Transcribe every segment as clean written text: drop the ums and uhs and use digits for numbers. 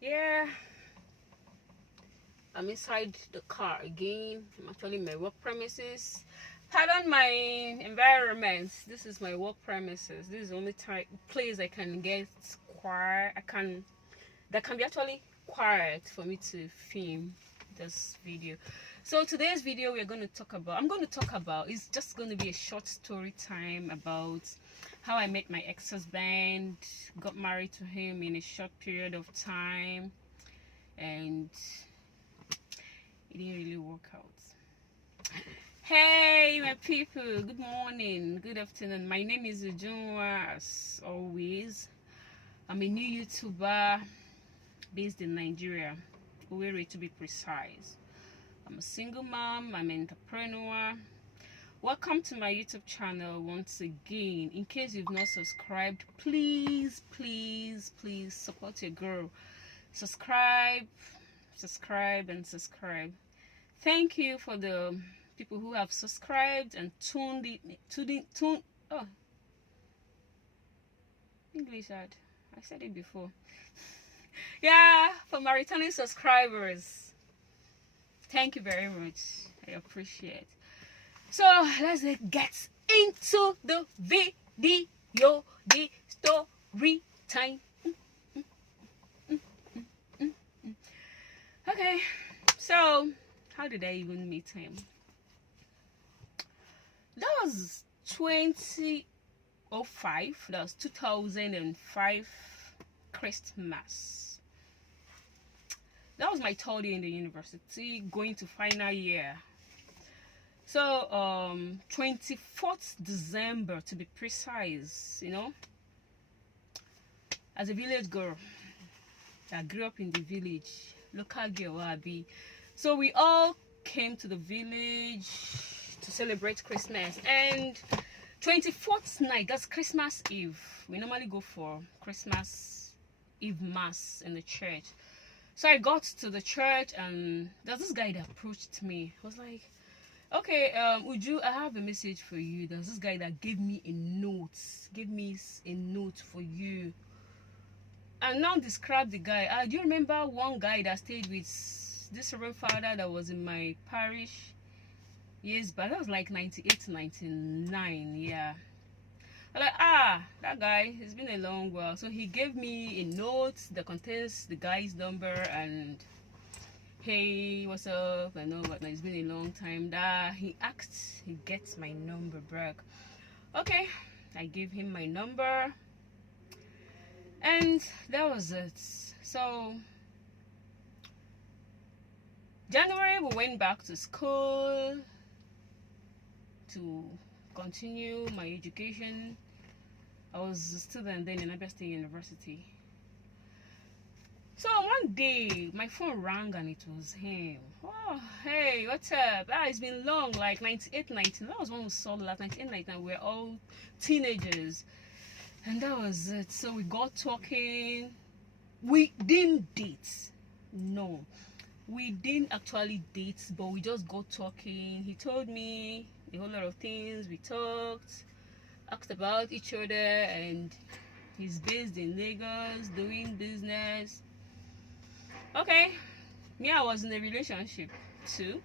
Yeah, I'm inside the car again. I'm actually in my work premises. Pardon my environment. This is my work premises. This is the only place I can get quiet. That can be actually quiet for me to film this video. So today's video I'm going to talk about, it's just going to be a short story time about how I met my ex-husband, got married to him in a short period of time, and it didn't really work out. Hey my people, good morning, good afternoon. My name is Ujunwa, as always. I'm a new YouTuber based in Nigeria, Owerri to be precise. I'm a single mom, I'm an entrepreneur. Welcome to my YouTube channel once again. In case you've not subscribed, please support your girl. Subscribe. Thank you for the people who have subscribed and tuned oh, English ad. I said it before. Yeah, for my returning subscribers. Thank you very much. I appreciate. So let's get into the video, the story time. Okay, so how did I even meet him? That was 2005. That was 2005 Christmas. That was my third year in the university, going to final year. So 24th December to be precise, you know, as a village girl, I grew up in the village, local girl Abi. So we all came to the village to celebrate Christmas, and 24th night, that's Christmas Eve. We normally go for Christmas Eve mass in the church. So I got to the church, and there's this guy that approached me. I was like, okay, Uju, I have a message for you. There's this guy that gave me a note for you. And now describe the guy. Do you remember one guy that stayed with this Reverend Father that was in my parish years back? That was like 98, 99, yeah. I'm like, that guy, it's been a long while. So he gave me a note that contains the guy's number and, hey, what's up? I know, but it's been a long time that he asked he gets my number back. Okay, I gave him my number, and that was it. So January we went back to school to continue my education. I was a student then in Abia State University. So one day my phone rang and it was him. Oh, hey, what's up? It's been long, like 98, 19. That was when we saw the last 98, 19. We were all teenagers. And that was it. So we got talking. We didn't date. No. We didn't actually date, but we just got talking. He told me a whole lot of things. We talked, asked about each other, and he's based in Lagos doing business. Okay, me, I was in a relationship too.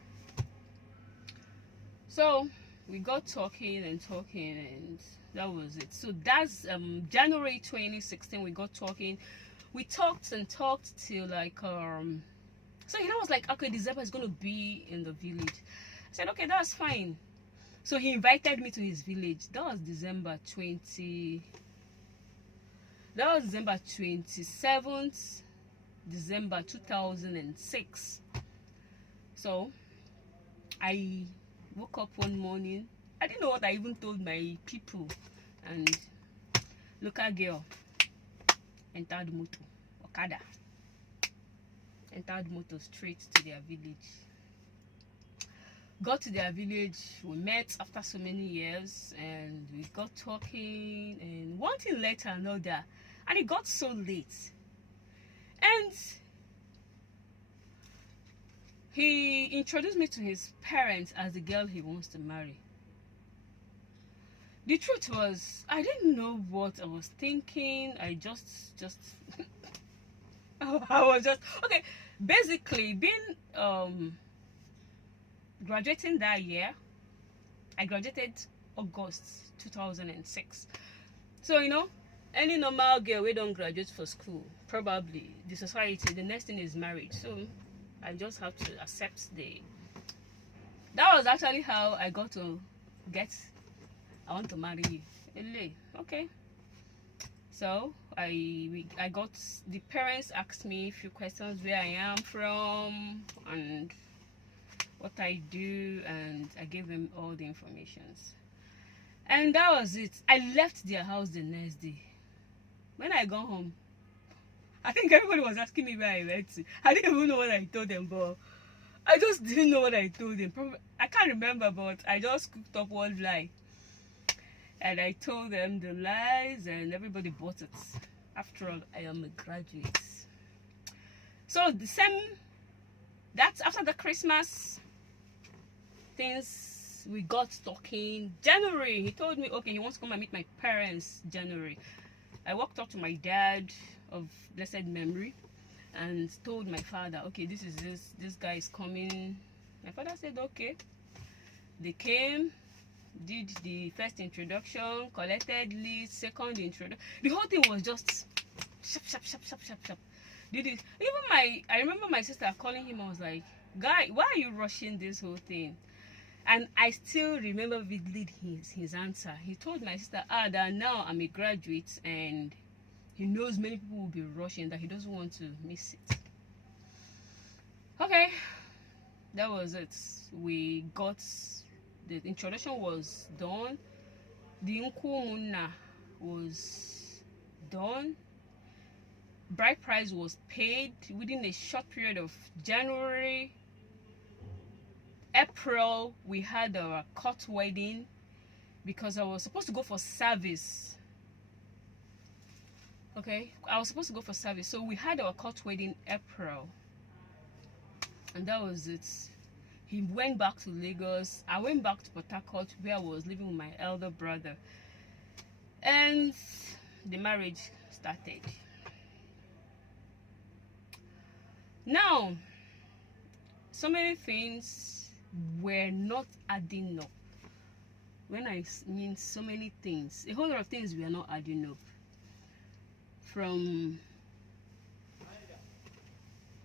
So we got talking, and that was it. So that's January 2016. We got talking. We talked till like so he was like, okay, December is gonna be in the village. I said, okay, that's fine. So he invited me to his village. That was December 27th December 2006. So I woke up one morning. I didn't know what I even told my people, and local girl entered motor, Okada, entered motor straight to their village. Got to their village, we met after so many years, and we got talking, and one thing led to another, and it got so late. And he introduced me to his parents as the girl he wants to marry. The truth was, I didn't know what I was thinking. I just I was just okay. Basically, being graduating that year, I graduated August 2006. So any normal girl we don't graduate for school, probably the society, the next thing is marriage. So I just have to accept that was actually how I got to get I want to marry you. Okay. So I got the parents asked me a few questions, where I am from and what I do, and I gave them all the informations. And that was it. I left their house the next day. When I got home, I think everybody was asking me where I went to. I didn't even know what I told them, but I just didn't know what I told them. Probably, I can't remember, but I just cooked up one lie. And I told them the lies, and everybody bought it. After all, I am a graduate. So that's after the Christmas things, we got talking. January, he told me, okay, he wants to come and meet my parents. January, I walked up to my dad of blessed memory and told my father, okay, this guy is coming. My father said, okay. They came, did the first introduction, collected list, second introduction. The whole thing was just sharp. Did it. I remember my sister calling him. I was like, guy, why are you rushing this whole thing? And I still remember vividly his answer. He told my sister, that now I'm a graduate and he knows many people will be rushing, that he doesn't want to miss it. Okay, that was it. We got the introduction was done. The Nkumuna was done. Bride price was paid within a short period of January. April, we had our court wedding because I was supposed to go for service. Okay, I was supposed to go for service. So we had our court wedding April. And that was it. He went back to Lagos. I went back to Port Harcourt, where I was living with my elder brother. And the marriage started. Now, so many things were not adding up. When I mean so many things, a whole lot of things were not adding up. From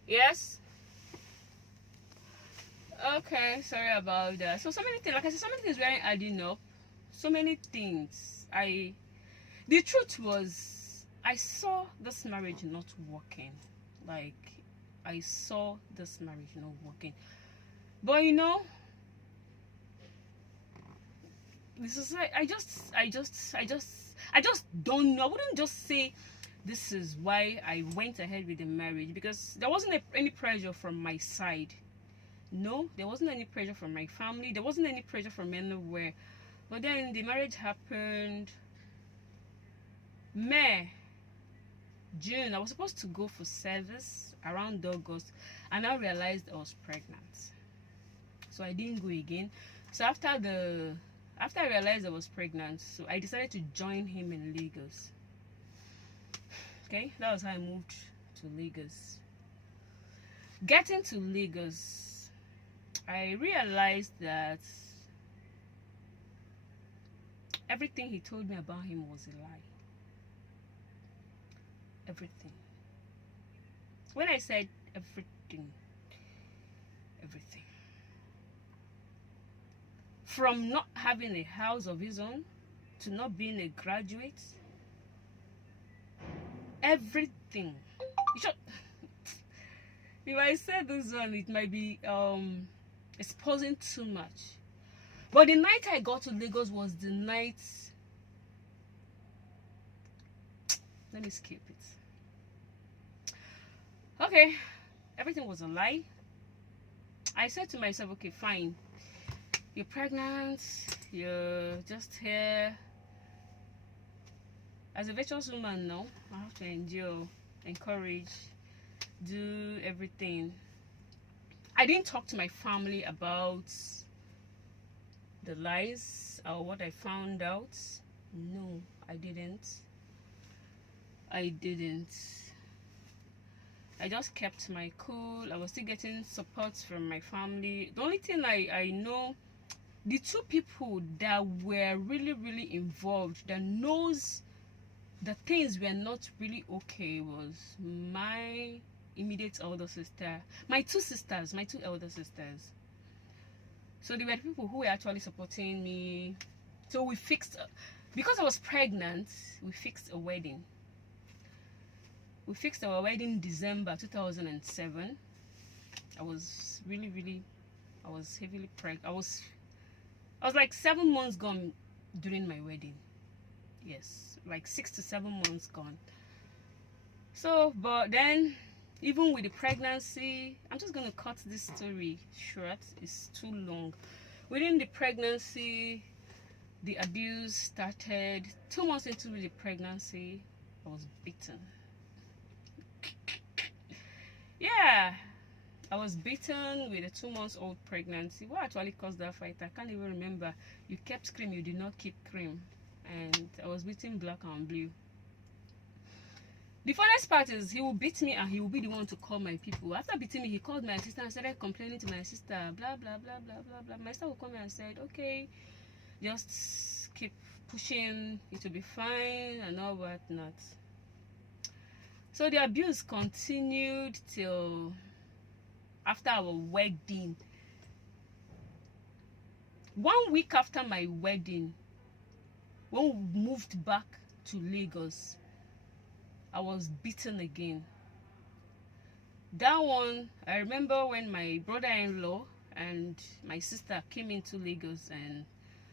yes. Okay, sorry about that. So many things, like I said, so many things weren't adding up. So many things. The truth was, I saw this marriage not working. Like, I saw this marriage not working. But this is like, I just don't know. I wouldn't just say this is why I went ahead with the marriage, because there wasn't any pressure from my side. No, there wasn't any pressure from my family. There wasn't any pressure from anywhere. But then the marriage happened. May, June, I was supposed to go for service around August, and I realized I was pregnant. So I didn't go again. So after I realized I was pregnant, so I decided to join him in Lagos. Okay, that was how I moved to Lagos. Getting to Lagos, I realized that everything he told me about him was a lie. Everything. When I said everything. From not having a house of his own to not being a graduate. Everything. If I said this one, it might be exposing too much. But the night I got to Lagos was the night. Let me skip it. Okay, everything was a lie. I said to myself, okay, fine. You're pregnant. You're just here. As a virtuous woman now, I have to endure, encourage, do everything. I didn't talk to my family about the lies or what I found out. No, I didn't. I just kept my cool. I was still getting support from my family. The only thing I know, the two people that were really involved, that knows the things were not really okay, was my immediate elder sister, my two elder sisters. So they were the people who were actually supporting me. So we fixed, because I was pregnant, we fixed a wedding. We fixed our wedding December 2007. I was I was heavily pregnant. I was like 7 months gone during my wedding. Yes, like 6 to 7 months gone. So, but then, even with the pregnancy, I'm just gonna cut this story short. It's too long. Within the pregnancy, the abuse started. 2 months into the pregnancy, I was beaten. Yeah, I was beaten with a 2 months old pregnancy. What actually caused that fight? I can't even remember. You kept cream, you did not keep cream. And I was beaten black and blue. The funniest part is he will beat me and he will be the one to call my people. After beating me, he called my sister and started complaining to my sister. Blah, blah, blah, blah, blah, blah. My sister will come and said, okay, just keep pushing. It will be fine and all whatnot. So the abuse continued till after our wedding. 1 week after my wedding, when we moved back to Lagos, I was beaten again. That one, I remember when my brother-in-law and my sister came into Lagos and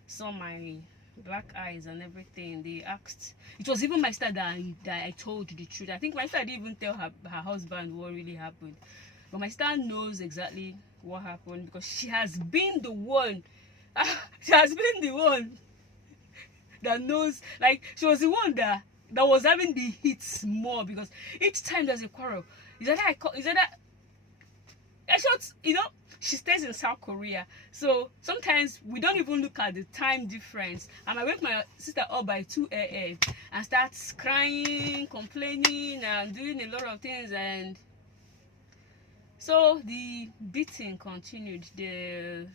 saw my black eyes and everything. They asked, it was even my sister that I told the truth. I think my sister didn't even tell her husband what really happened, but my sister knows exactly what happened because she has been the one that knows. Like, she was the one that was having the hits more, because each time there's a quarrel, she stays in South Korea, so sometimes we don't even look at the time difference. And I wake my sister up by 2 a.m. and starts crying, complaining, and doing a lot of things. And so the beating continued, the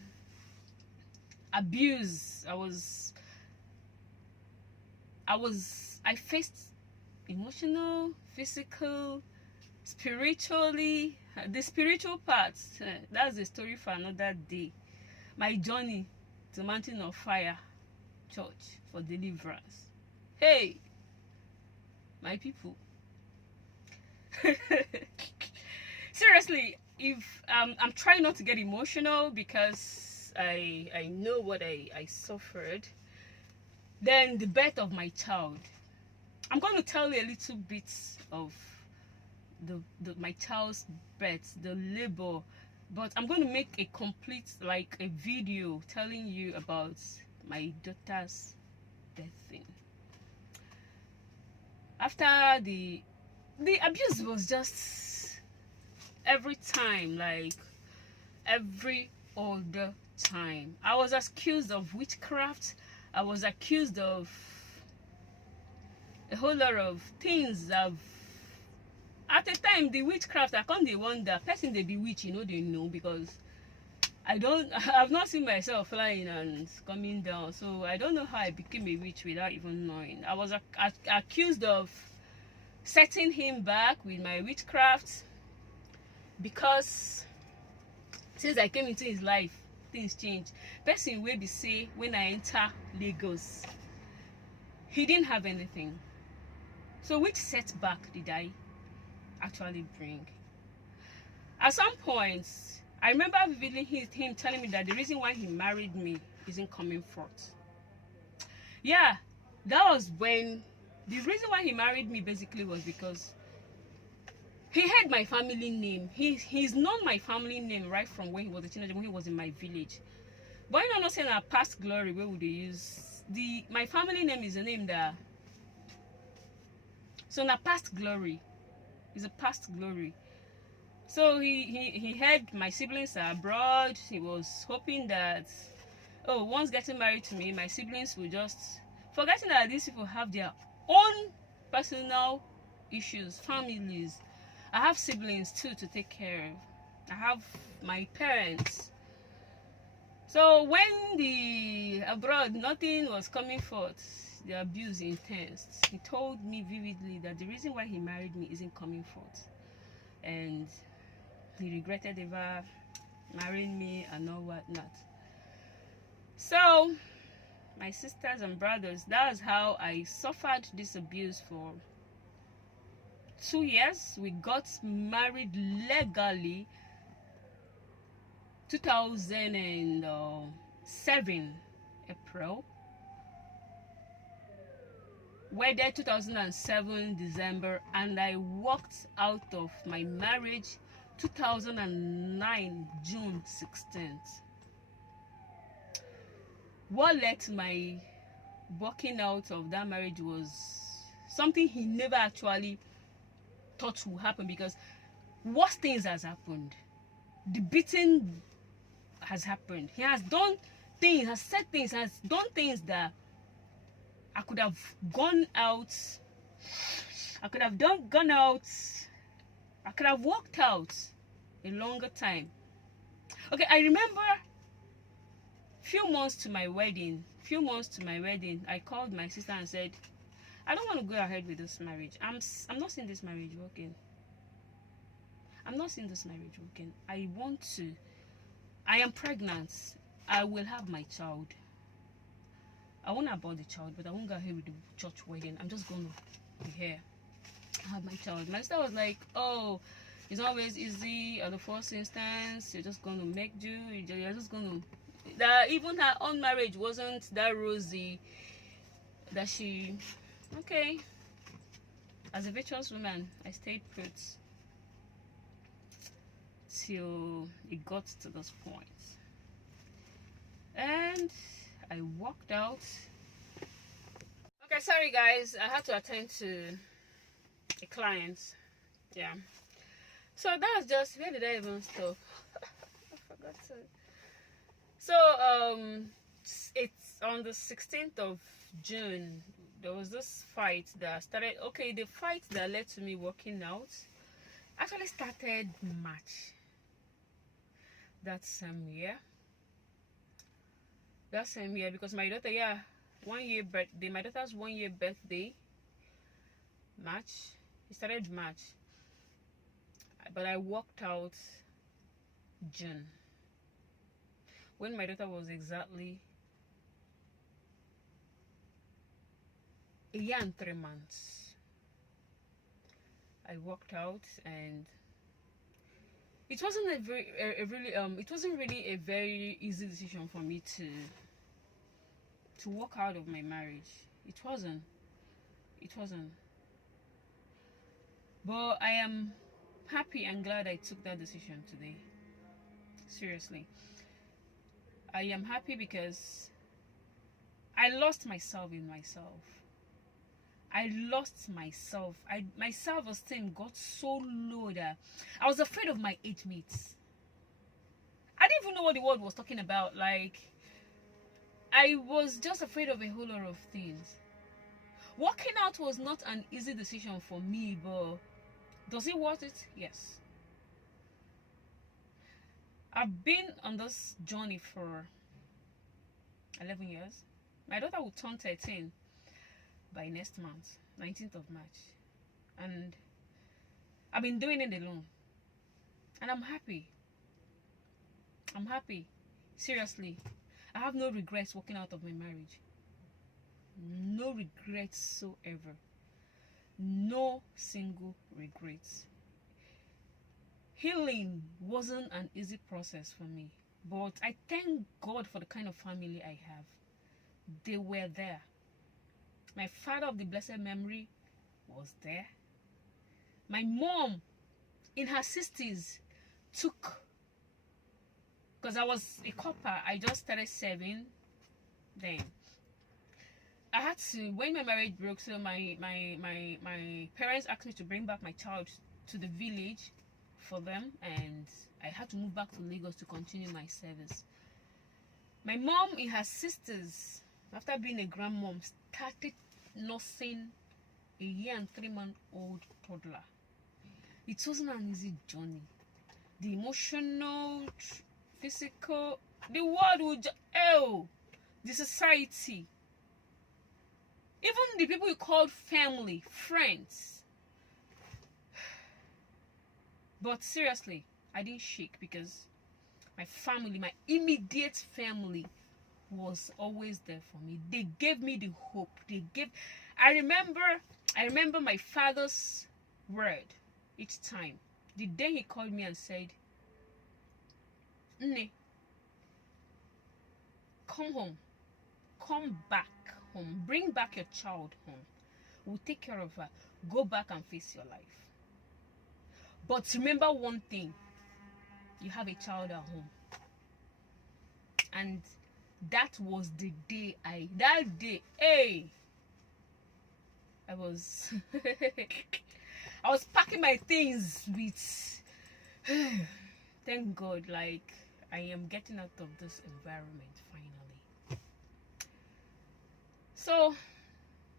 abuse. I faced emotional, physical, spiritually. The spiritual part, that's a story for another day. My journey to Mountain of Fire Church for deliverance. Hey, my people. Seriously, if I'm trying not to get emotional because I know what I suffered. Then the birth of my child. I'm going to tell you a little bit of my child's birth, the labor, but I'm going to make a complete, like a video telling you about my daughter's birthing. After the abuse was just every time, like every other time. I was accused of witchcraft. I was accused of a whole lot of things. At a time, the witchcraft, I can't wonder person they bewitch, they know, because I've not seen myself flying and coming down, so I don't know how I became a witch without even knowing. I was accused of setting him back with my witchcraft, because since I came into his life, things changed. Person will be say when I enter Lagos, he didn't have anything. So which setback did I actually bring? At some points, I remember vividly him telling me that the reason why he married me isn't coming forth. Yeah, that was when the reason why he married me basically was because he had my family name. He's known my family name right from when he was a teenager, when he was in my village. But you know, not saying our past glory, where would they use my family name is a name that, so na past glory is a past glory. So he had my siblings are abroad. He was hoping that, oh, once getting married to me, my siblings will just, forgetting that these people have their own personal issues, families, I have siblings too to take care of. I have my parents. So when the abroad, nothing was coming forth, the abuse intense. He told me vividly that the reason why he married me isn't coming forth, and he regretted ever marrying me and all whatnot. So my sisters and brothers, that's how I suffered this abuse for 2 years. We got married legally 2007 April, wedded 2007 December, and I walked out of my marriage 2009 June 16th. What led to my walking out of that marriage was something he never actually thought would happen, because worse things has happened. The beating has happened. He has done things, has said things, has done things that I could have gone out. I could have gone out. I could have walked out a longer time. Okay, I remember few months to my wedding, I called my sister and said, I don't want to go ahead with this marriage. I'm not seeing this marriage working. I'm not seeing this marriage working. I am pregnant. I will have my child. I won't abort the child, but I won't go ahead with the church wedding. I'm just going to be here. I have my child. My sister was like, oh, it's always easy at the first instance. You're just going to make do. You're just going to... That even her own marriage wasn't that rosy. That she... Okay. As a virtuous woman, I stayed put till it got to this point. And I walked out. Okay, sorry guys, I had to attend to a client. Yeah. So that's just, where did I even stop? I forgot to. So it's on the 16th of June. There was this fight that started. Okay, the fight that led to me walking out actually started March that same year. That same year, because my daughter, yeah, 1 year birthday, my daughter's 1 year birthday, March. It started March, but I walked out June, when my daughter was exactly 1 year and 3 months. I walked out, and it wasn't it wasn't really a very easy decision for me to walk out of my marriage. It wasn't. But I am happy and glad I took that decision today. Seriously, I am happy because I lost myself in myself. I lost myself. My self-esteem got so low that I was afraid of my age mates. I didn't even know what the word was talking about. Like, I was just afraid of a whole lot of things. Walking out was not an easy decision for me, but does it worth it? Yes. I've been on this journey for 11 years. My daughter will turn 13 by next month, 19th of March. And I've been doing it alone. And I'm happy. I'm happy. Seriously. I have no regrets walking out of my marriage. No regrets so ever. No single regrets. Healing wasn't an easy process for me, but I thank God for the kind of family I have. They were there. My father of the blessed memory was there. My mom, in her 60s, took, because I was a copper, I just started serving then. I had to, when my marriage broke, so my parents asked me to bring back my child to the village for them, and I had to move back to Lagos to continue my service. My mom, in her 60s, after being a grandmom, started nursing a 1 year and 3 month old toddler. It wasn't an easy journey. The emotional, physical, the world would the society, even the people you called family, friends. But seriously, I didn't shake because my family, my immediate family, was always there for me. They gave me the hope. I remember my father's word each time. The day he called me and said, "Nne, come home. Come back home. Bring back your child home. We'll take care of her. Go back and face your life. But remember one thing. You have a child at home." And that was the day I was I was packing my things with thank God, like, I am getting out of this environment finally. So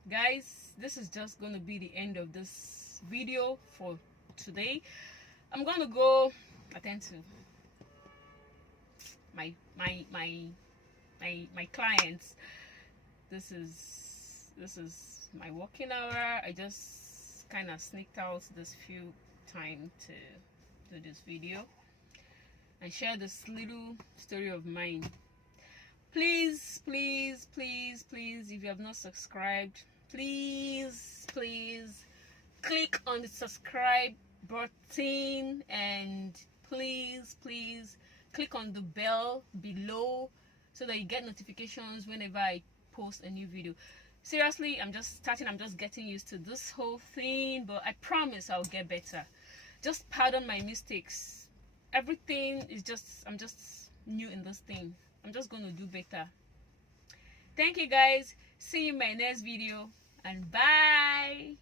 guys, this is just going to be the end of this video for today. I'm going to go attend to my clients. This is my working hour. I just kind of sneaked out this few time to do this video and share this little story of mine. Please, please, please, please, if you have not subscribed, please click on the subscribe button, and please click on the bell below so that you get notifications whenever I post a new video. Seriously, I'm just starting. I'm just getting used to this whole thing, but I promise I'll get better. Just pardon my mistakes. Everything is I'm just new in this thing. I'm just going to do better. Thank you guys. See you in my next video, and bye.